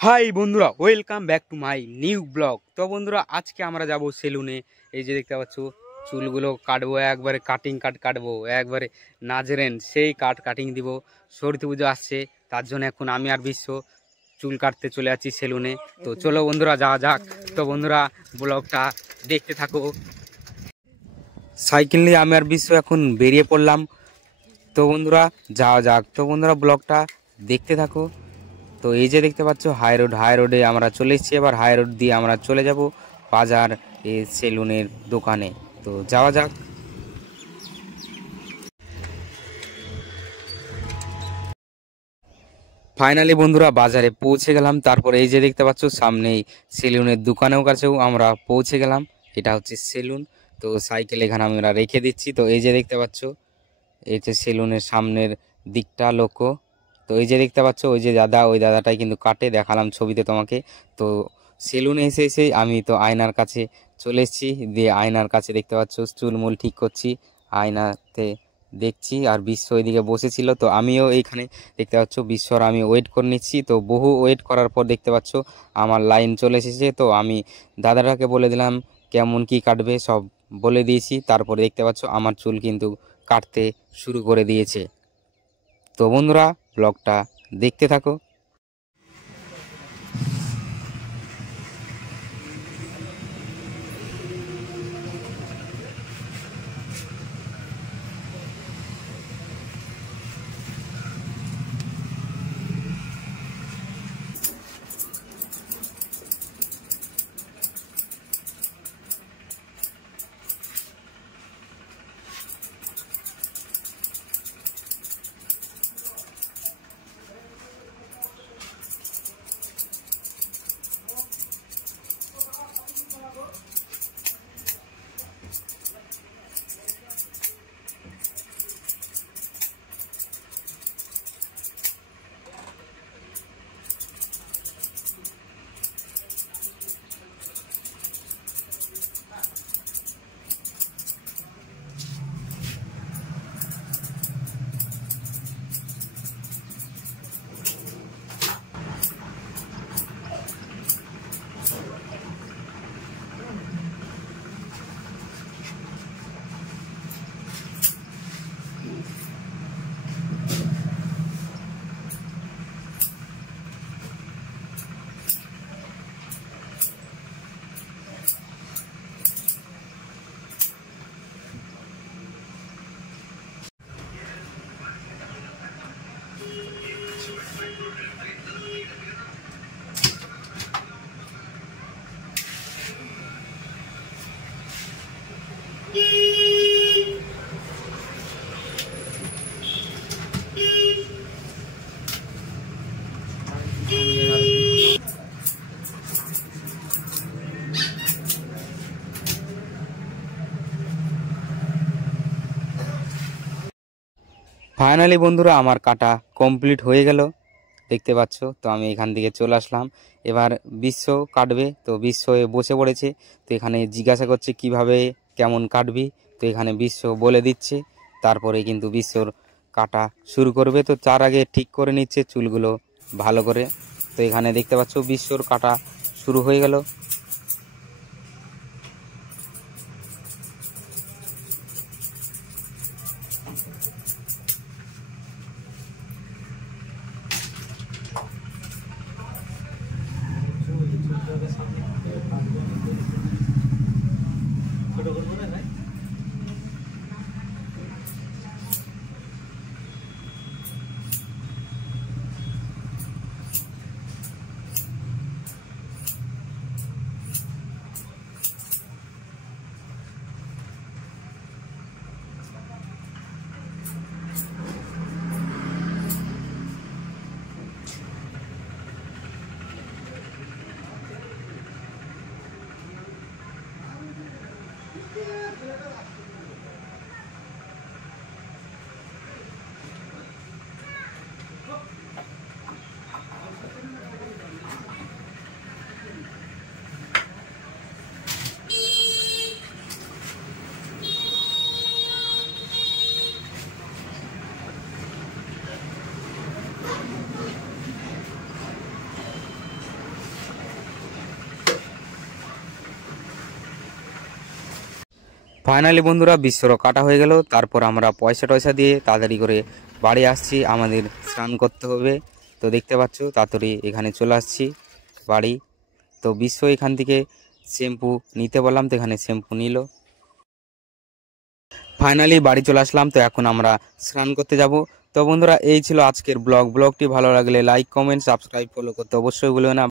High বন্ধুরা, welcome back to my new blog. তো বন্ধুরা, আজকে আমরা যাব সেলুনে। এই যে দেখতে পাচ্ছ, চুলগুলো কাটবো, একবারে কাটবো, একবারে নাজরেন সেই কাটিং দিব। সরস্বতী পুজো আসছে, তার জন্য এখন আমি আর বিশ্ব চুল কাটতে চলে যাচ্ছি সেলুনে। তো চলো বন্ধুরা, যাওয়া যাক। তো বন্ধুরা, ব্লগটা দেখতে থাকো। সাইকেল নিয়ে আমি আর বিশ্ব এখন বেরিয়ে পড়লাম। তো বন্ধুরা, যাওয়া যাক। তো বন্ধুরা, ব্লগটা দেখতে থাকো। তো এই যে দেখতে পাচ্ছ হাই রোডে আমরা চলে এসেছি। এবার হাই রোড দিয়ে আমরা চলে যাব বাজার সেলুনের দোকানে। তো যাওয়া যাক। ফাইনালি বন্ধুরা, বাজারে পৌঁছে গেলাম। তারপর এই যে দেখতে পাচ্ছ সামনেই সেলুনের দোকানেও কাছেও আমরা পৌঁছে গেলাম। এটা হচ্ছে সেলুন। তো সাইকেল এখানে আমরা রেখে দিচ্ছি। তো এই যে দেখতে পাচ্ছ, এই যে সেলুনের সামনের দিকটা লক্ষ্য। তো এই যে দেখতে পাচ্ছ, ওই যে দাদা, ওই দাদাটাই কিন্তু কাটে, দেখালাম ছবিতে তোমাকে। তো সেলুনে এসে এসেই আমি তো আয়নার কাছে চলে এসেছি। দিয়ে আয়নার কাছে দেখতে পাচ্ছ চুলমুল ঠিক করছি, আয়নাতে দেখছি। আর বিশ্ব ওইদিকে বসেছিল, তো আমিও এইখানে দেখতে পাচ্ছ বিশ্বর আমি ওয়েট করে নিচ্ছি। তো বহু ওয়েট করার পর দেখতে পাচ্ছ আমার লাইন চলে এসেছে। তো আমি দাদাটাকে বলে দিলাম কেমন কি কাটবে, সব বলে দিয়েছি। তারপরে দেখতে পাচ্ছ আমার চুল কিন্তু কাটতে শুরু করে দিয়েছে। তো বন্ধুরা, ব্লগটা দেখতে থাকো। ফাইনালি বন্ধুরা, আমার কাটা কমপ্লিট হয়ে গেল, দেখতে পাচ্ছ। তো আমি এখান থেকে চলে আসলাম। এবার বিশ্ব কাটবে। তো বিশ্ব বসে পড়েছে। তো এখানে জিজ্ঞাসা করছে কিভাবে কেমন কাটবি। তো এখানে বিশ্ব বলে দিচ্ছে। তারপরে কিন্তু বিশ্বর কাটা শুরু করবে। তো তার আগে ঠিক করে নিচ্ছে চুলগুলো ভালো করে। তো এখানে দেখতে পাচ্ছ বিশ্বর কাটা শুরু হয়ে গেল। ফাইনালি বন্ধুরা বিশ্বর কাটা হয়ে গেল। তারপর আমরা পয়সা টয়সা দিয়ে তাড়াতাড়ি করে বাড়ি আসছি, আমাদের স্নান করতে হবে। তো দেখতে পাচ্ছ তাড়াতাড়ি এখানে চলে আসছি বাড়ি। তো বিশ্ব এখান থেকে শ্যাম্পু নিতে বললাম, তো এখানে শ্যাম্পু নিল। ফাইনালি বাড়ি চলে আসলাম। তো এখন আমরা স্নান করতে যাব। তো বন্ধুরা এই ছিল আজকের ব্লগটি ভালো লাগলে লাইক কমেন্ট সাবস্ক্রাইব ফলো করতে অবশ্যই ভুলবে না।